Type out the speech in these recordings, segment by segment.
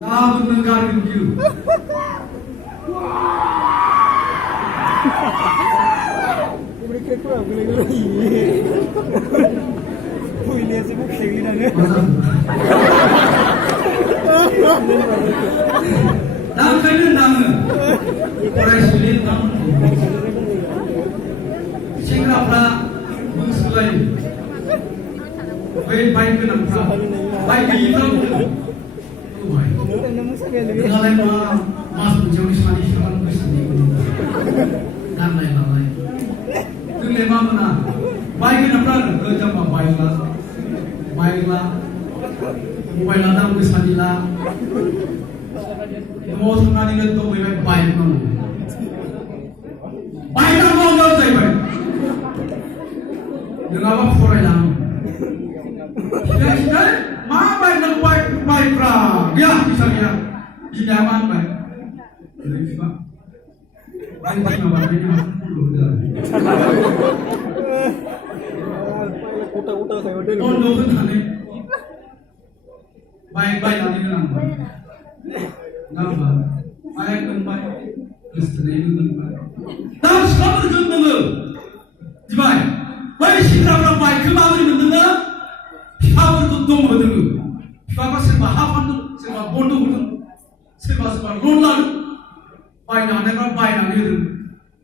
Now the garden view. Now can you down? Farashi down. Singrapla Musulai. Wait, bike and bike Kalau masuk jauh sekali sama kesini, kan lain-lain. Itu memang mana? Baik apa? Kerja apa baiklah, mobile ada kesini lah. Mau sekali kan tu baik mana? Baik apa orang saya baik? Dengan apa foray lah? Kita mana baik nak baik pra? Ya, misalnya. Ini aman baik. Jadi pak, baik nama baiknya belum. Oh, doa tadi. Baik nanti kenapa? Kenapa? Ayat keempat, Kristen itu keempat. Tahu sekarang berjumpa dulu. Jibai, baik siapa baik kemarin mendengar, siapa beruntung berdengar. Siapa sebab hafan tu, sebab bodoh tu. Sebab rolan, bayar negara bayar itu,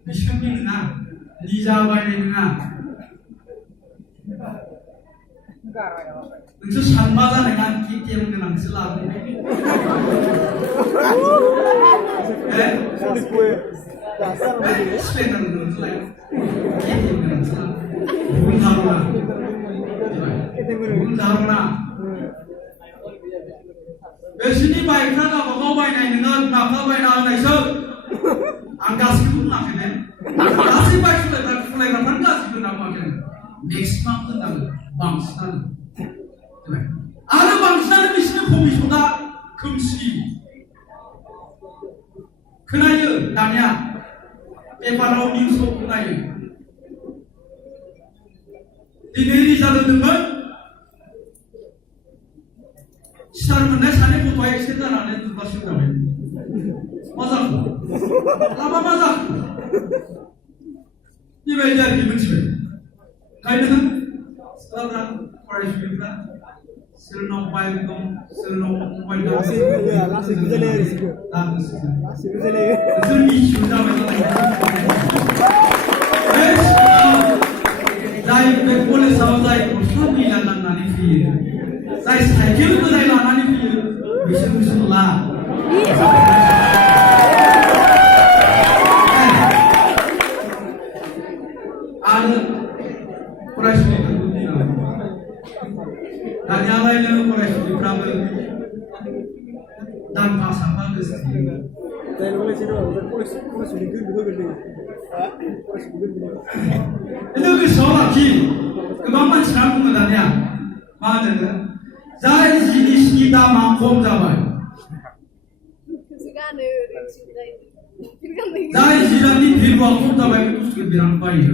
miskin ni na, lija bayar ni na. Itu sama dengan kita yang kenal Islam. Sebenarnya itu lain. Kita yang kenal Islam. Bukan daruna. Besini baik kan apa kau baik naik dengan apa baik naik so, angkas itu nak kene, angkas baik sudah tak mulai kapan angkas itu nak makan, next month tu nak bangsa, ada bangsa ni mesti kami sudah kemsi, kenanya tanya, peparau news tu kenanya, di negeri jalan dengan Sarmanda sana foto ayat kita nak ada tu pasal kami. Mazak, lama mazak. Ini belajar di mana? Kaya tu, sekarang Farashi kita, selno mobile tu, selno mobile tu. Last bisa leh. Itu isu dah macam. Jai boleh sampai kursus ni lanang nani fee. Saya sakit tu saya lama ni bisa lah. Ada Farashi itu ni. Dan yang lainnya Farashi berapa dan bahasa apa kesini. Saya boleh cakap, polis sedikit juga beli. Itu kesolah ki, kebanggaan sekarang mengenalnya, mana tu? Zai jenis kita makom jabai. Zai jenis ni firman makom jabai itu sudah berangkai.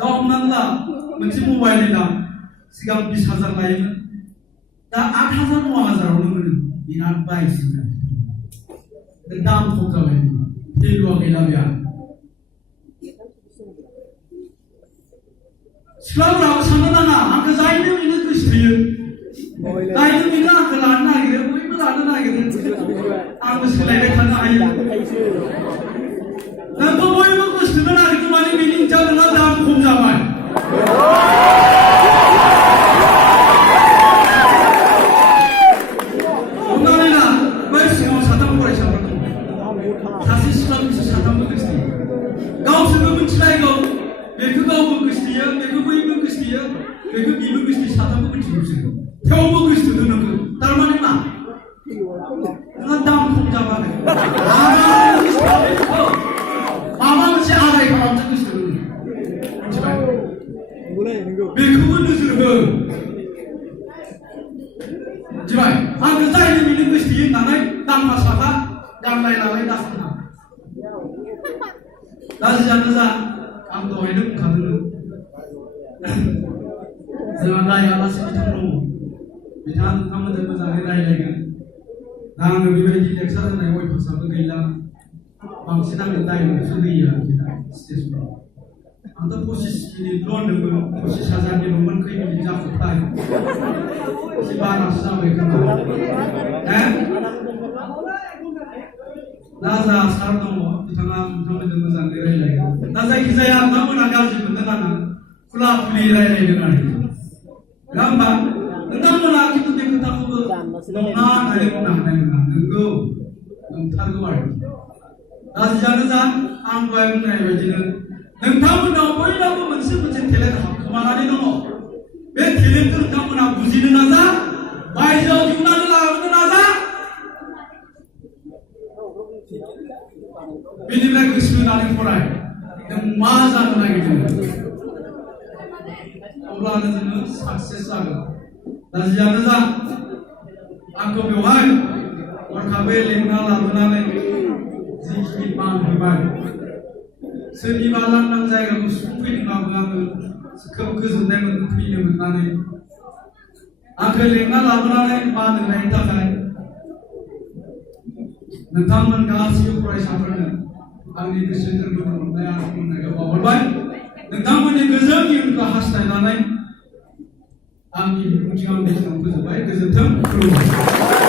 Tahu nanda, macam mobile ni dah, sekarang 20,000 lain, dah 8,000 9,000 orang berangkai sudah. Dendam makom jabai, firman kelabia. Selalu orang sama nana, angka zai ni ini Kristian. Zai ni kita angka lana kita, boleh kita lana kita. Angka selain kerana ayat. Dan tu boleh kita Kristian lana kita mana meaning jauh dengan dalam kum zaman. Bukan ni lah, baik semua satam boleh siapa tu. Kasih Islam itu satam Kristian. Kau semua mencari kau. Mereka kau Kristian, mereka ibu Kristian, mereka ibu Kristian satu pun Kristian. Kau pun Kristian tu nak, termana mana? Dengan dam pun jawab. Mama mesti ada yang kau cakap Kristian. Mereka pun Kristian. Jadi, angkat saya ini milik Kristian, nanai dam pasaka, dam lain-lain dah sana. Dah sejalan. Am tu hidup kadu. Jangan Allah sebut kamu. Jangan kamu terus cari lagi. आङो बेबायदि लेक्सार होनाय अयभासाबो गैला बांसिन आङो दाइलगसो होयो आरोखि दा स्टेजफ्राव आंथ' 25 मिनिटल' होनदोंमोन 25,000निल'मोन खै मिनिट जाखोथाय एसे बारासो जाबाय खोमा दा जा सार दङ बिथाङा नोंथांमोनजों मोजाङै रायज्लायगोन दा जायखिजाया नोंथांमोना गाज्रि मोननो नाङा खुला खुलि रायज्लायगोन आरोखि नङा होमबा नोंथांमोना खिन्थु बे खोथाखौबो नङा होननानै बुंनो हानाय नङा नोंगौ नंथारगौ आरोखि दा जियानो जा आं दहाय बुंनाय बायदिनो नोंथांमोनाव बयनावबो मोनसे मोनसे टेलेन्ट हाबखोमानानै दङ बे टेलेन्टखौ नोंथांमोना बुजिनो नाजा बायजोआव दिहुननानै लाबोनो नाजा बेनिफ्राय गोसो होनानै फराय नों मा जानो नागिरदों अब्लानो जोङो साक्सेस जागोन दा जियानो जा आंखौ बेवहाय हरखाबै लेंना लाबोनानै जिखिनि मान होबाय सोरनिबा लांदां जायगाखौ सुफैदोंबाबो आङो खोब गोजोननाय मोनो फैनो मोननानै आंखौ लेंना लाबोनानै मान होनायनि थाखाय नोंथांमोन गासैबो फरायसाफोरनो आंनि गोसो गोरबोनि अननाय आरो खुलुमनायखौ बावहरबाय नोंथांमोननि गोजोन इयुनखौ हास्थायनानै आंनि बिबुंथिखौ आं बेखिनियावनो फोजोबबाय गोजोन्थों खुलुमबाय